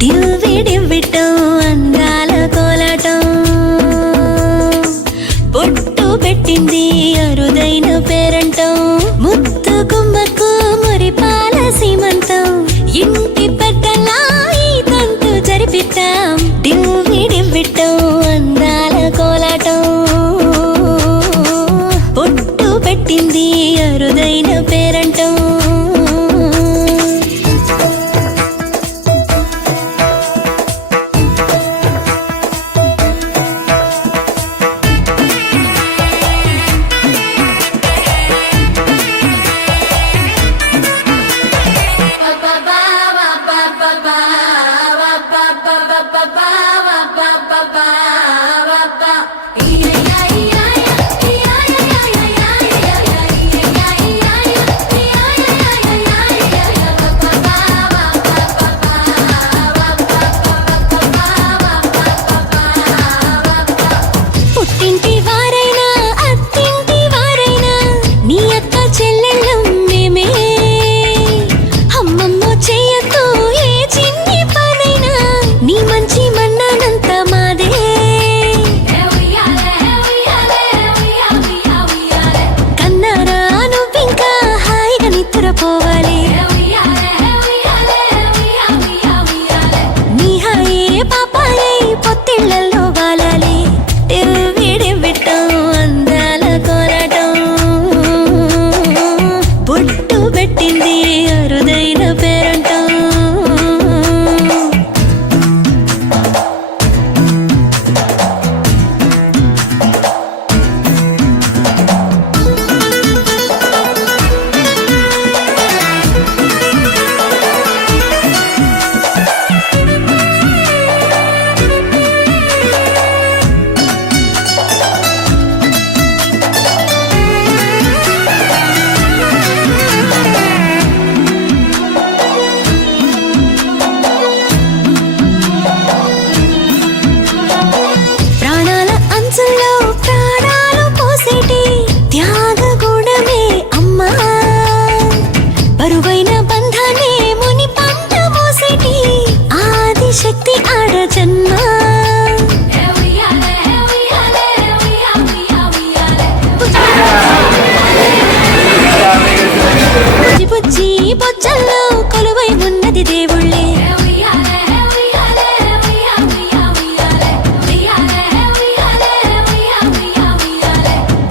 డివ్వి డివ్విటం అందాల కోలాటం బొట్టు పెట్టింది అరుదైన పేరంటం ముత్తు గుమ్మకు మురిపాల సీమంతం ఇంటి పెద్దలా ఈ తంతు జరిపిద్దాం డివ్వి డివ్విటం అందాల కోలాటం బొట్టు పెట్టింది అరుదైన పేరంటం పుట్టింటి వారైనా అత్తింటి వారైనా నీ అక్క చెల్లెళ్ళం మేమే అమ్మమ్మ చెయ్యకు ఏ చిన్ని పనైనా నీ మంచి మన్నానంత మాదే కన్నారా నువ్వింకా హాయిగా నిద్రపోవాలి నీ హాయే పాపాయే పొత్తిళ్లలో వాలాలి అందాల కోలాటం బొట్టు పెట్టింది అరుదైన పేరంటం ప్రాణాల అంచుల్లో ప్రాణాలు పోసేటి త్యాగ గుణమే అమ్మా బరువైన బంధాన్ని ముని పంట మోసేటి ఆది శక్తి ఆడ జన్మ బుజ్జి బుజ్జి బొజ్జల్లో కొలువై ఉన్నది దేవుళ్ళే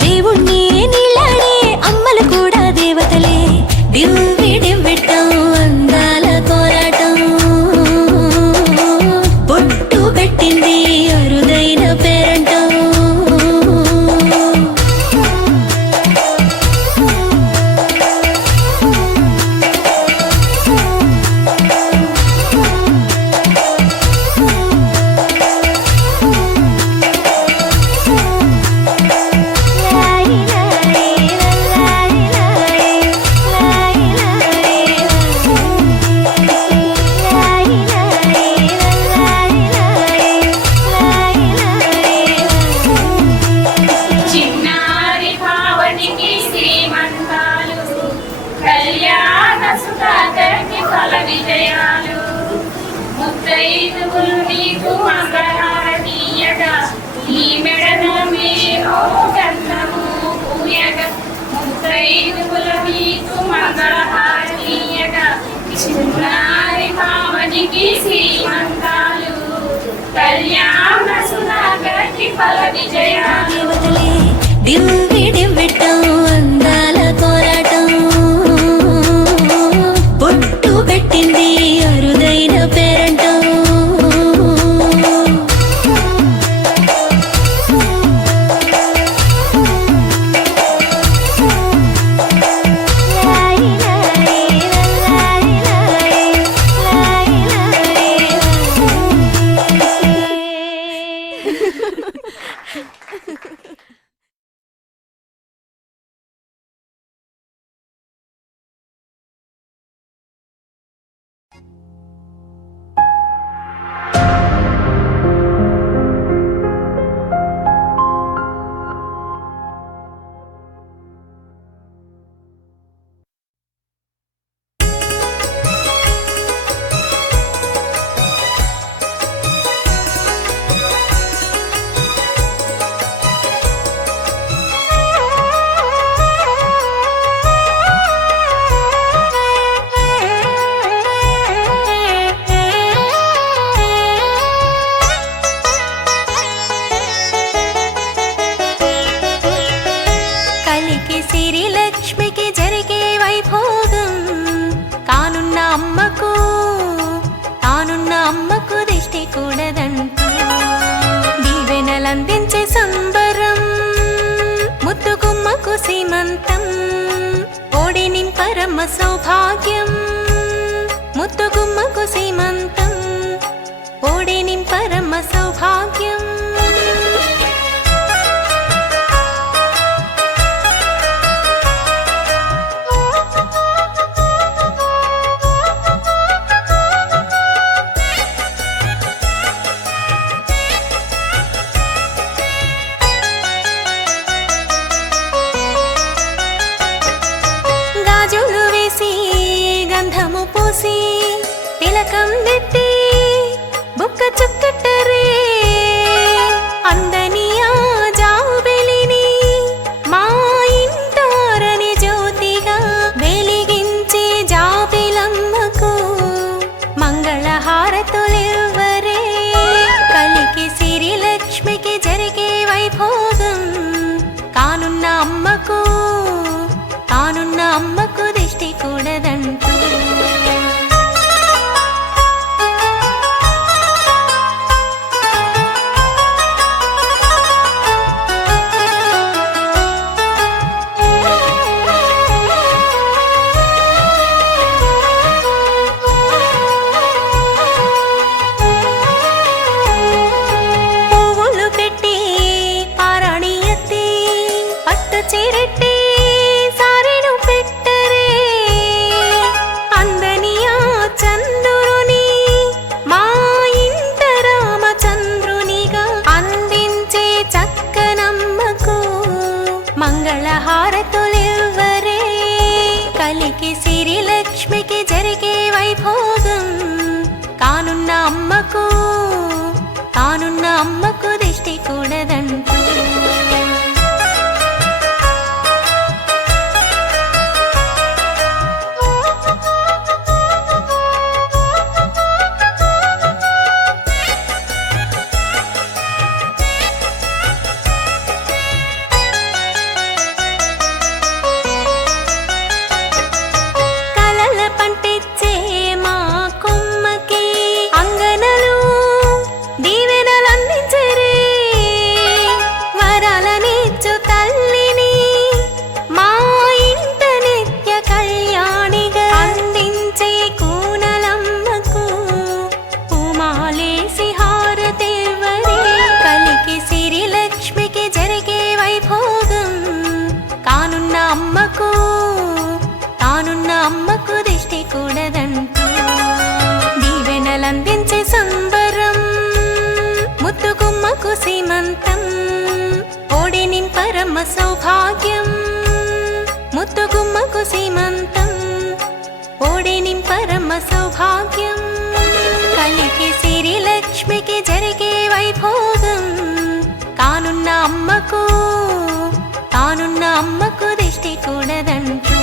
దేవుణ్ణి నీళ్ళాడే అమ్మలు కూడా దేవతలే డివ్వి డివ్విటం అందాల కోలాటం బొట్టు పెట్టింది అరుదైన పేరంటం చిన్నారి భావనికి శ్రీమంతాలు కళ్యాణ సుధాకర్కి ఫల విజయాలు ముత్తైదువులు నీకు మంగళారతీయగా ఈ మెడను మీరు గంధము పూయగా ముత్తైదువులు నీకు మంగళహారతీయగా చిన్నారి భావనికి శ్రీమంతాలు కళ్యాణ సుధాకర్కి ఫల విజయాలు దేవతలే డివ్వి డివ్విటం అందాల కోలాటం బొట్టు పెట్టింది అరుదైన పేరంటం అమ్మకు తానున్న అమ్మకు దిష్టి కూడదంటూ దీవెనలందించే సంబరం ముద్దుగుమ్మకు సీమంతం ఓడి నింపరమ్మ సౌభాగ్యం ముద్దుగుమ్మకు సీమంతం ఓడి నింపరమ్మ సౌభాగ్యం గాజులు వేసి గంధము పూసి తిలకం నెట్టి బుక్క చుక్కటరే అందని ఆ జాబెలిని మా ఇంటారని జ్యోతిగా వెలిగించే జాబిలమ్మకు మంగళహారతులివ్వరే కలికి సిరి లక్ష్మికి జరిగే వైభోగం కానున్న అమ్మకు తానున్న అమ్మకు దిష్టి కూడదంటూ పువ్వులు పెట్టి పారాణి ఎత్తి పట్టు చీరెట్టి సారెను పెట్టరే అందని ఆ చంద్రుని మా ఇంట రామచంద్రునిగా అందించే చక్కనమ్మకు మంగళహారతులివ్వరే కలికి సిరి లక్ష్మికి జరిగే వైభోగం కానున్న అమ్మకు తానున్న అమ్మకు దిష్టి కూడదంటూ కలల పంటిచ్చే మా కొమ్మకి అంగనలు దీవెనలందించరే వరాలనిచ్చు తల్లిని మా ఇంట నిత్య కళ్యాణిగా అందించే కూనలమ్మకు పూమాలేసి హారతివ్వరే కలికి సిరి లక్ష్మికి జరిగే వైభోగం కానున్న అమ్మకు తానున్న అమ్మకు దిష్టి కూడదంటూ దీవెనలందించే సంబరం ముద్దుగుమ్మకు సీమంతం ఓడి నింపరమ్మ సౌభాగ్యం ముద్దుగుమ్మకు సీమంతం ఓడి నింపరమ్మ సౌభాగ్యం కలికి సిరి లక్ష్మికి జరిగే వైభోగం కానున్న అమ్మకు తానున్న అమ్మకు దిష్టి కూడదంటూ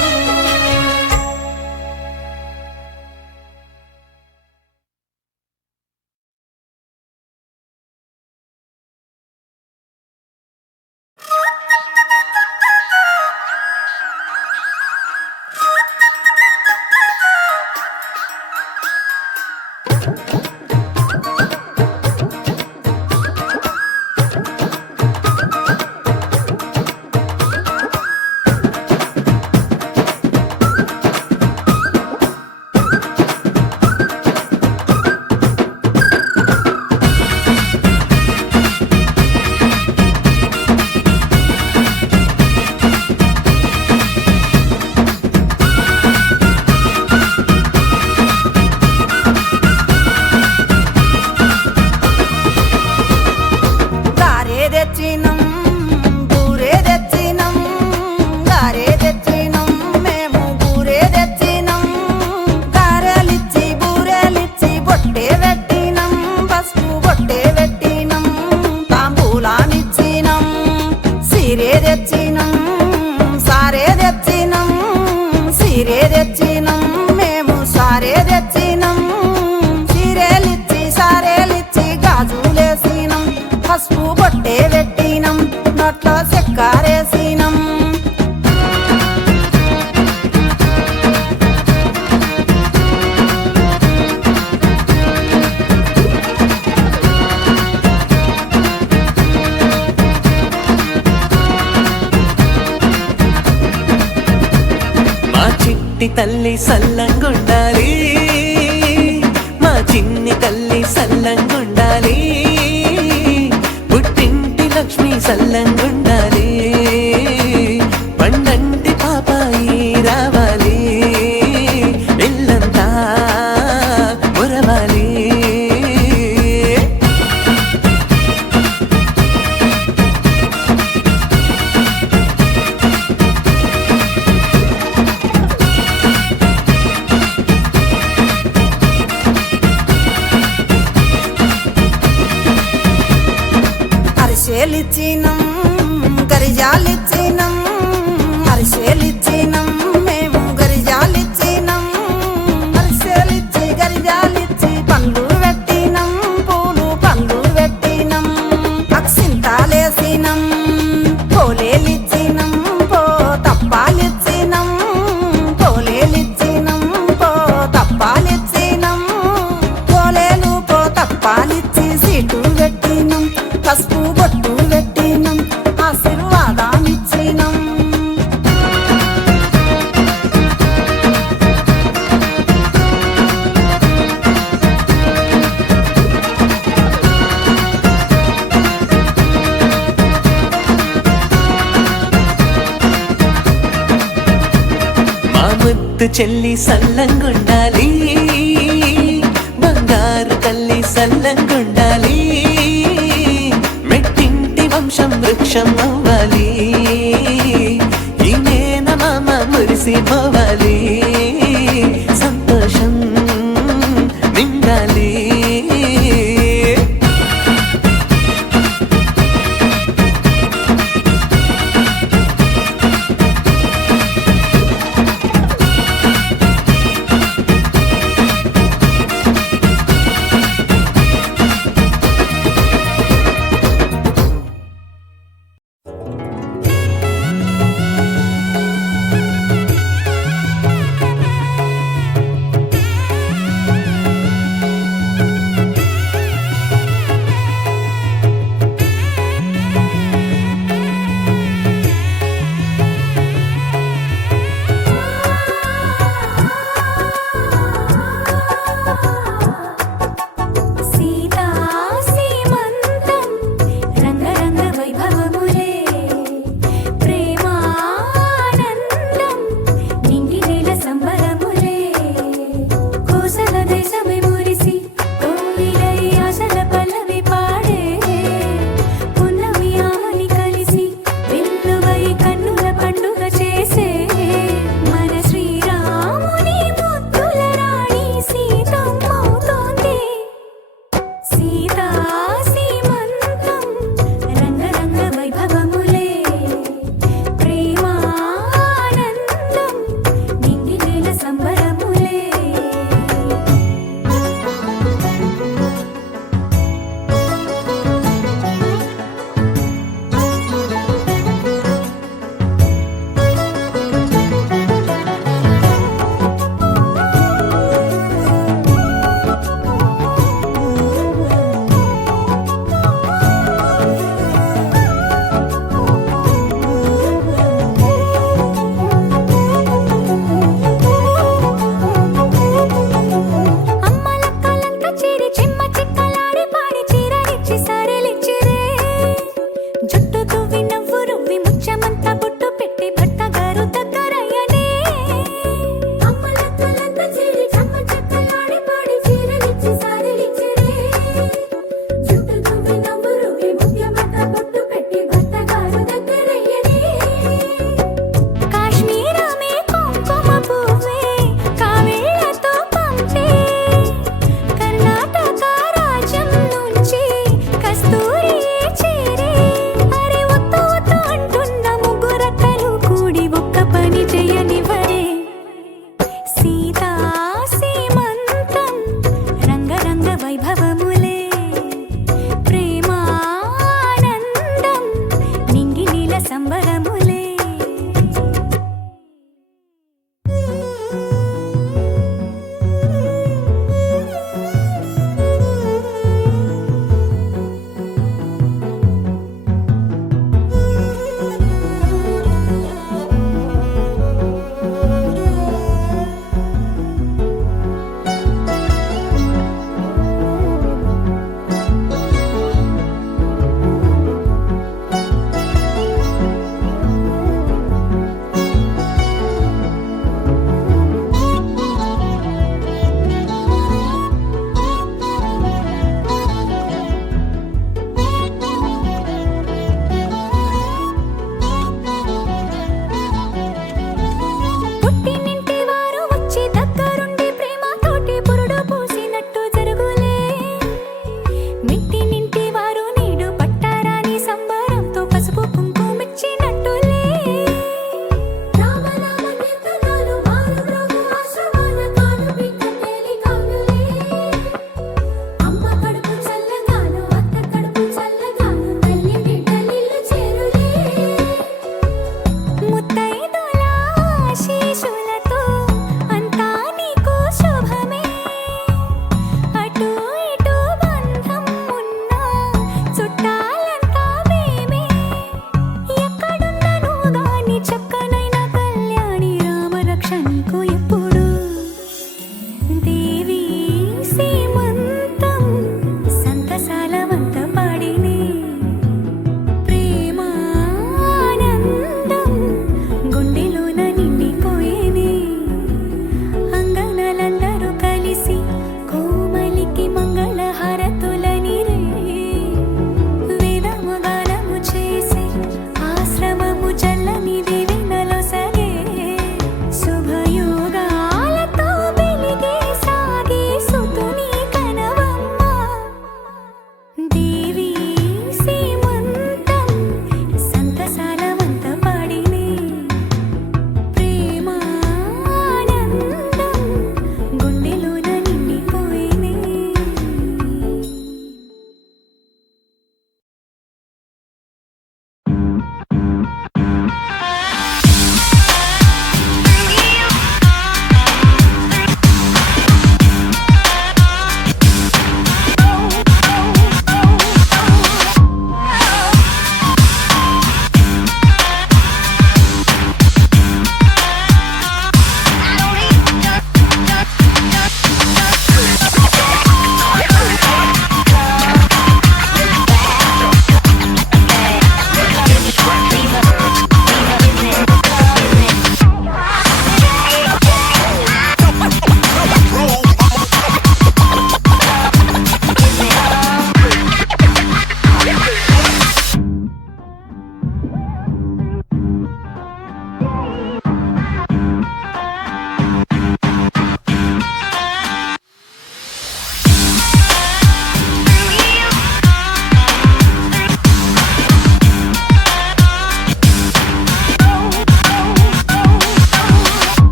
తల్లి సల్లంగుండాలి, మా చిన్ని తల్లి సల్లంగుండాలి, పుట్టింటి లక్ష్మి సల్లంగుండాలి, పండంటి పాపాయి రావాలి, ఇల్లంతా మురవాలి. అరిసెలిచ్చినం గరిజాలిచ్చినం, అరిసెలిచ్చినం మేము గరిజాలిచ్చినం, అరిసెలిచ్చి గరిజాలిచ్చి పండ్లు పెట్టినం, పూలు పండ్లు పెట్టినం, అక్సింతాలేసినం, పోలేలిచ్చినం, పో తప్పాలిచ్చినం, పోలేలిచ్చినం, పో తప్పాలిచ్చినం, పోలేలు పో తప్పాలిచ్చి సీటు పెట్టినం, పసుపు బొట్టు పెట్టినం, ఆశీర్వాదాన్నిచ్చినం. మా ముద్దు చెల్లి సల్లంగుండాలి, బంగారు తల్లి సల్లంగుండాలి, మెట్టింటి వంశం వృక్షం అవ్వాలి, ఈ మేనమామ మురిసిపోవాలి, సంతోషం నిండాలి.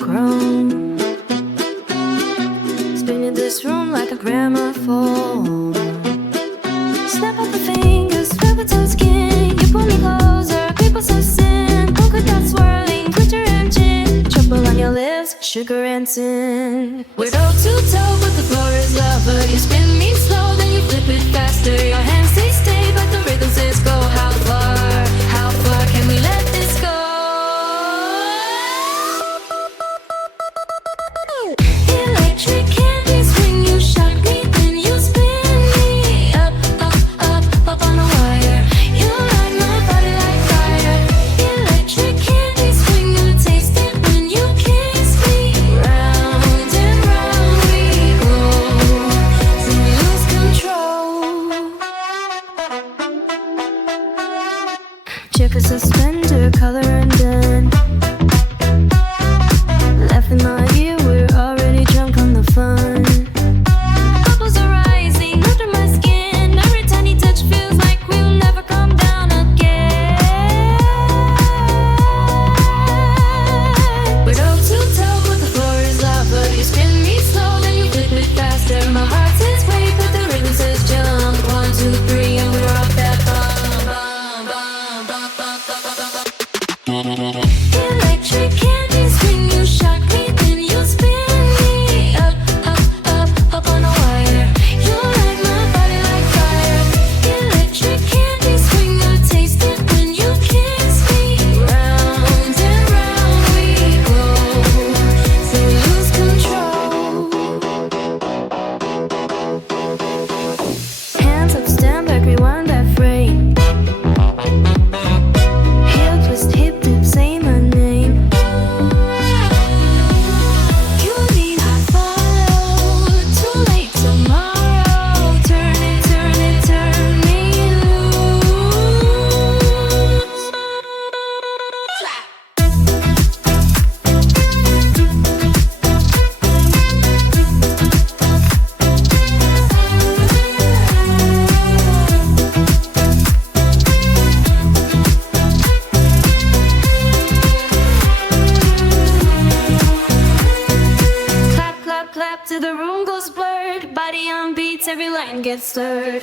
chrome. Spinning this room like a gramophone. Snap of the fingers, rabbit skin. You pull me closer, people so sin. Polka dot swirling, glitter and gin. Trouble on your lips, sugar and sin. We're toe to toe, but the floor is lava. You spin me slow, then you flip it faster. Your hands say stay, but the rhythm says go. How far? How far can we let this go? Electric candy swing, you shock me, then you spin me up, up, up, up on a wire. You light my body like fire. Electric candy swing, you taste it when you kiss me. Round and round we go, till we lose control. Check a suspender, color undone. Left in my ear, we're already drunk on the fun. Bubbles are rising under my skin. Every tiny touch feels like we'll never come down again. We're toe to toe, but the floor is lava. You spin me slow, then you flip it faster. My heart says wait, but the rhythm says jump. 1, 2, 3, and we're off that bum, bum, bum, bum, bum, bum, bum, bum. Electric candy swing, you shock me, then you spin me up, up, up, up on a wire. You light my body like fire. Electric candy swing, you taste it when you kiss me. Round and round we go, till we lose control. Hands up, stand back, rewind that frame. Heel twist, hip dip, say my name. You need I follow. Too late tomorrow. Turn it, turn it, turn me loose. Clap, clap, clap till the room goes blurred. Body on beats, every line gets stirred.